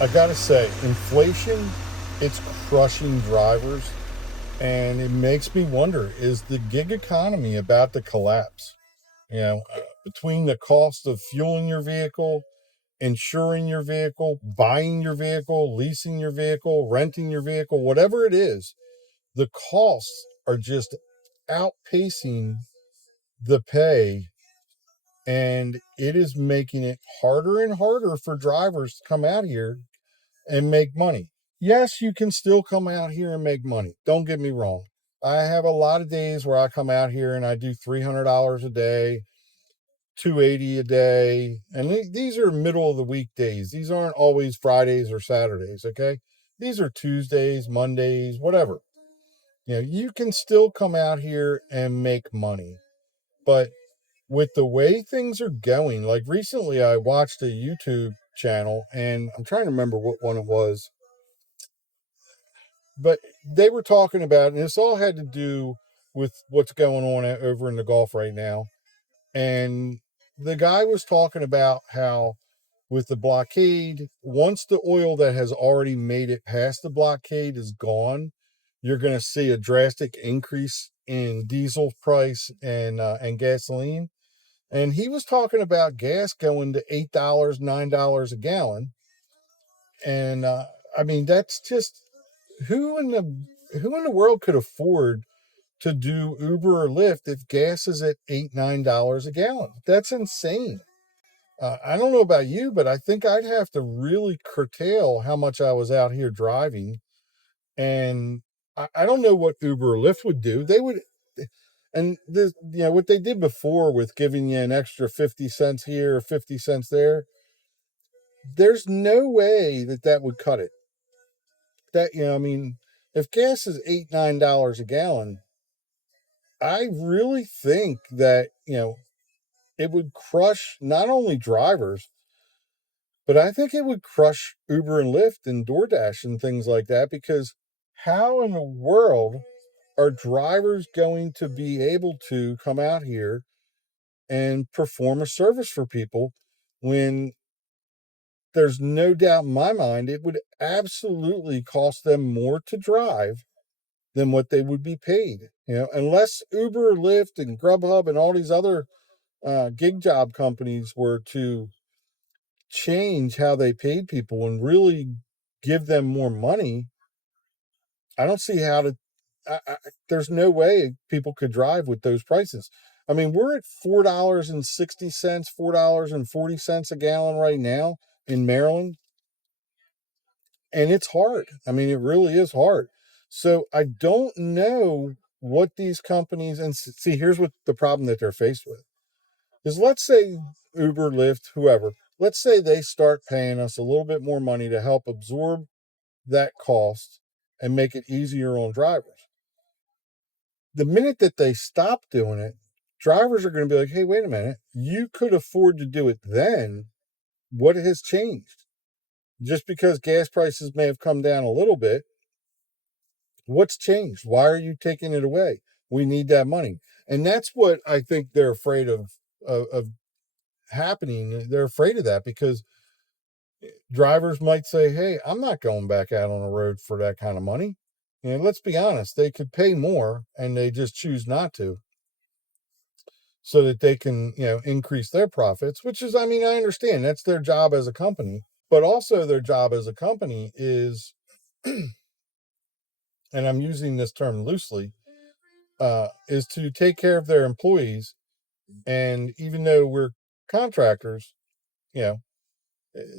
I gotta say, inflation, it's crushing drivers, and it makes me wonder, is the gig economy about to collapse? Between the cost of fueling your vehicle, insuring your vehicle, buying your vehicle, leasing your vehicle, renting your vehicle, whatever it is, the costs are just outpacing the pay, and it is making it harder and harder for drivers to come out here and make money. Yes, you can still come out here and make money. Don't get me wrong. I have a lot of days where I come out here and I do $300 a day, 280 a day, and these are middle of the week days. These aren't always Fridays or Saturdays, okay? These are Tuesdays, Mondays, whatever. You can still come out here and make money. But with the way things are going, like recently I watched a YouTube channel, and I'm trying to remember what one it was, but they were talking about, and this all had to do with what's going on over in the Gulf right now. And the guy was talking about how, with the blockade, once the oil that has already made it past the blockade is gone, you're going to see a drastic increase in diesel price and gasoline. And he was talking about gas going to $8, $9 a gallon. And I mean, that's just, who in the who in the world could afford to do Uber or Lyft if gas is at $8, $9 a gallon? That's insane. I don't know about you, but I think I'd have to really curtail how much I was out here driving. And I don't know what Uber or Lyft would do. They would, and this, what they did before with giving you an extra 50 cents here, 50 cents there, there's no way that that would cut it. I mean, if gas is $8, $9 a gallon, I really think that, it would crush not only drivers, but I think it would crush Uber and Lyft and DoorDash and things like that, because how in the world are drivers going to be able to come out here and perform a service for people when there's no doubt in my mind it would absolutely cost them more to drive than what they would be paid? Unless Uber, Lyft, and Grubhub and all these other gig job companies were to change how they paid people and really give them more money, I don't see how to. There's no way people could drive with those prices. I mean, we're at $4.60, $4.40 a gallon right now in Maryland, and it's hard. I mean, it really is hard. So I don't know what these companies, and see, here's what the problem that they're faced with is, let's say Uber, Lyft, whoever, let's say they start paying us a little bit more money to help absorb that cost and make it easier on drivers. The minute that they stop doing it, drivers are going to be like, hey, wait a minute, you could afford to do it then. What has changed? Just because gas prices may have come down a little bit, what's changed? Why are you taking it away? We need that money. And that's what I think they're afraid of happening. They're afraid of that because drivers might say, hey, I'm not going back out on the road for that kind of money. And let's be honest, they could pay more and they just choose not to, so that they can, increase their profits, which is, I mean, I understand that's their job as a company, but also their job as a company is, and I'm using this term loosely, is to take care of their employees. And even though we're contractors, you know,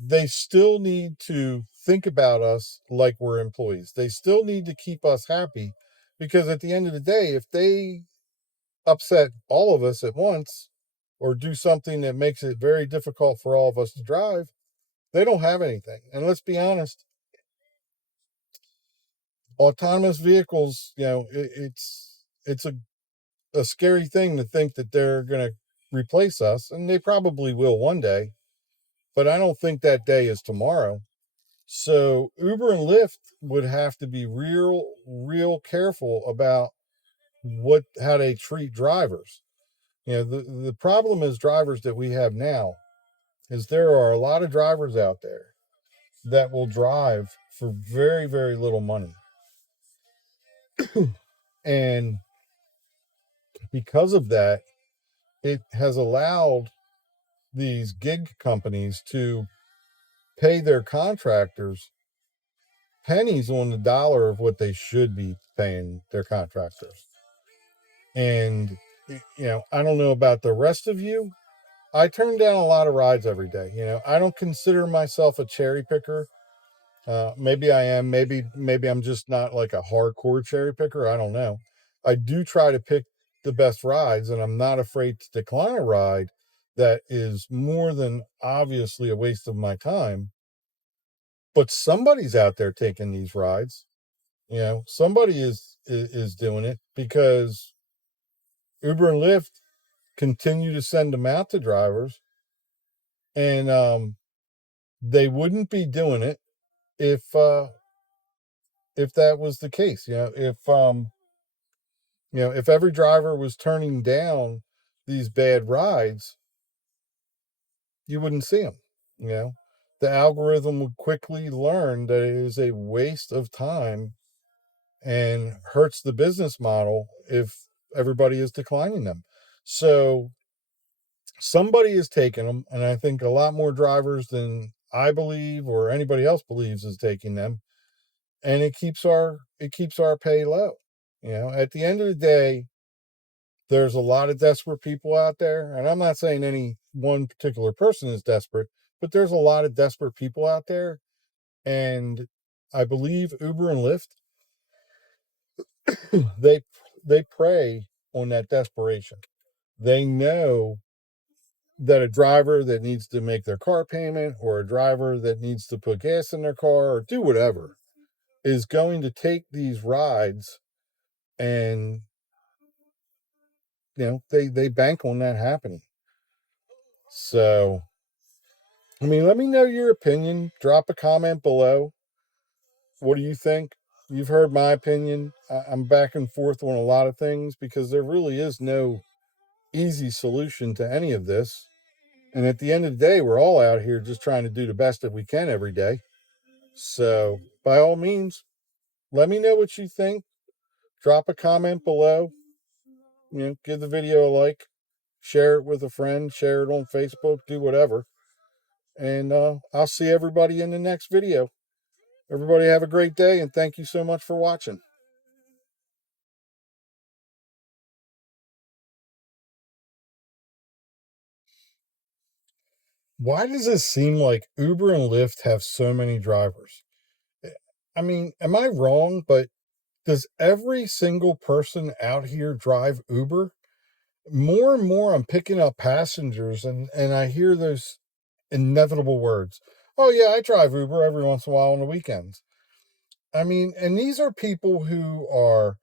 they still need to think about us like we're employees. They still need to keep us happy, because at the end of the day, if they upset all of us at once or do something that makes it very difficult for all of us to drive, they don't have anything. And let's be honest, autonomous vehicles, it's a scary thing to think that they're going to replace us, and they probably will one day, but I don't think that day is tomorrow. So Uber and Lyft would have to be real careful about how they treat drivers. The problem is drivers that we have now is there are a lot of drivers out there that will drive for very, very little money. And because of that, it has allowed these gig companies to pay their contractors pennies on the dollar of what they should be paying their contractors. And, I don't know about the rest of you. I turn down a lot of rides every day. I don't consider myself a cherry picker. Maybe I am. Maybe I'm just not like a hardcore cherry picker. I don't know. I do try to pick the best rides, and I'm not afraid to decline a ride that is more than obviously a waste of my time. But somebody's out there taking these rides. Somebody is doing it, because Uber and Lyft continue to send them out to drivers, and they wouldn't be doing it if that was the case. If every driver was turning down these bad rides, you wouldn't see them. You know, the algorithm would quickly learn that it is a waste of time and hurts the business model if everybody is declining them. So somebody is taking them, and I think a lot more drivers than I believe or anybody else believes is taking them, and it keeps our pay low. At the end of the day, there's a lot of desperate people out there, and I'm not saying any one particular person is desperate, but there's a lot of desperate people out there, and I believe Uber and Lyft, they they prey on that desperation. They know that a driver that needs to make their car payment, or a driver that needs to put gas in their car or do whatever, is going to take these rides, and they bank on that happening. So, I mean, let me know your opinion. Drop a comment below. What do you think? You've heard my opinion. I'm back and forth on a lot of things, because there really is no easy solution to any of this. And at the end of the day, we're all out here just trying to do the best that we can every day. So, by all means, let me know what you think. Drop a comment below. Give the video a like, share it with a friend, share it on Facebook, do whatever. And I'll see everybody in the next video. Everybody have a great day, and thank you so much for watching. Why does it seem like Uber and Lyft have so many drivers? I mean, am I wrong? But does every single person out here drive Uber? More and more, I'm picking up passengers, and I hear those inevitable words. Oh, yeah, I drive Uber every once in a while on the weekends. I mean, and these are people who are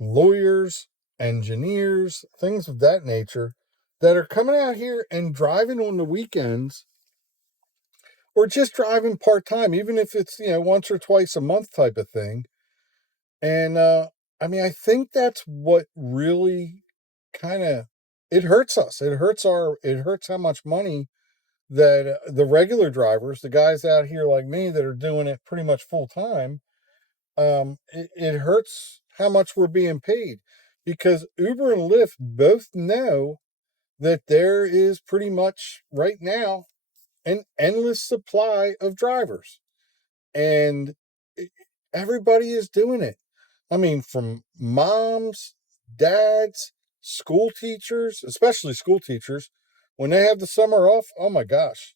lawyers, engineers, things of that nature, that are coming out here and driving on the weekends, or just driving part time, even if it's, once or twice a month type of thing. And I mean, I think that's what really kind of, it hurts us. It hurts how much money that the regular drivers, the guys out here like me that are doing it pretty much full time, it hurts how much we're being paid, because Uber and Lyft both know that there is pretty much right now an endless supply of drivers, and everybody is doing it. I mean, from moms, dads, school teachers, especially school teachers, when they have the summer off, oh my gosh,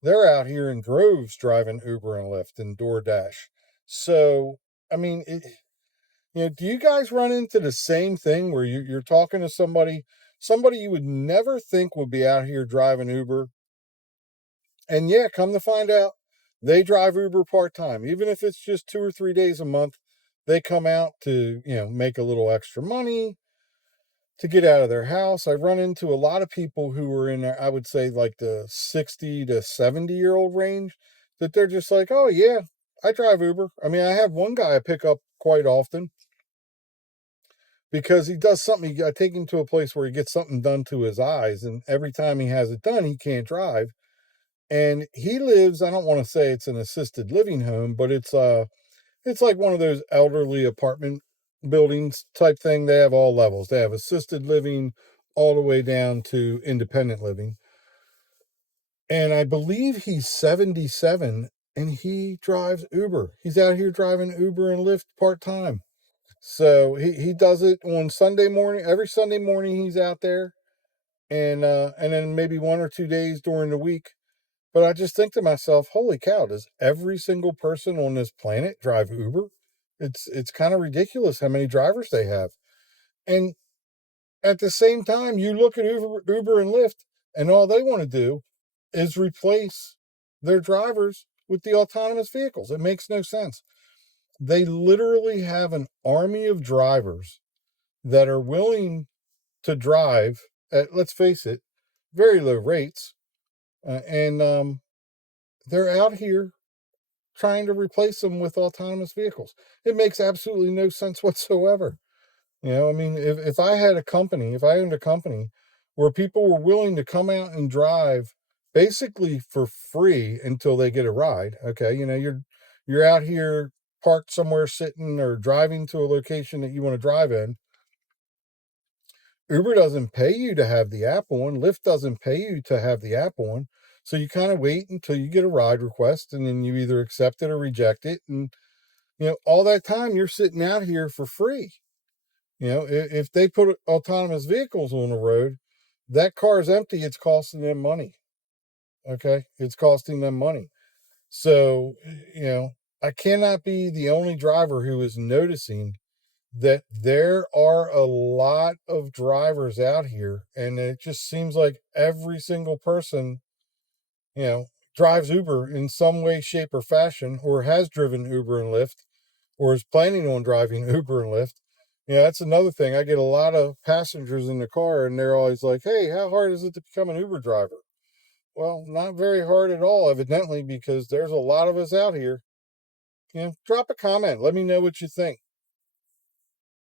they're out here in droves driving Uber and Lyft and DoorDash. So, I mean, do you guys run into the same thing where you're talking to somebody you would never think would be out here driving Uber, and yeah, come to find out, they drive Uber part time, even if it's just 2 or 3 days a month. They come out to make a little extra money to get out of their house. I've run into a lot of people who are in there, I would say like the 60 to 70-year-old range, that they're just like, oh yeah, I drive Uber. I mean, I have one guy I pick up quite often, because he does something. I take him to a place where he gets something done to his eyes, and every time he has it done, he can't drive. And he lives, I don't want to say it's an assisted living home, but it's like one of those elderly apartment buildings type thing. They have all levels. They have assisted living all the way down to independent living. And I believe he's 77 and he drives Uber. He's out here driving Uber and Lyft part-time. So he does it on Sunday morning. Every Sunday morning he's out there, and then maybe 1 or 2 days during the week. But I just think to myself, holy cow, does every single person on this planet drive Uber? It's kind of ridiculous how many drivers they have. And at the same time, you look at Uber and Lyft, and all they want to do is replace their drivers with the autonomous vehicles. It makes no sense. They literally have an army of drivers that are willing to drive at, let's face it, very low rates. And they're out here trying to replace them with autonomous vehicles. It makes absolutely no sense whatsoever. I mean, if I had a company, if I owned a company where people were willing to come out and drive basically for free until they get a ride, okay, you're out here parked somewhere sitting or driving to a location that you want to drive in. Uber doesn't pay you to have the app on, Lyft doesn't pay you to have the app on. So you kind of wait until you get a ride request and then you either accept it or reject it. And, all that time you're sitting out here for free. If they put autonomous vehicles on the road, that car is empty. It's costing them money. Okay. It's costing them money. So, I cannot be the only driver who is noticing that there are a lot of drivers out here. And it just seems like every single person, you know, drives Uber in some way, shape, or fashion, or has driven Uber and Lyft, or is planning on driving Uber and Lyft. That's another thing. I get a lot of passengers in the car, and they're always like, "Hey, how hard is it to become an Uber driver?" Well, not very hard at all, evidently, because there's a lot of us out here. Drop a comment. Let me know what you think.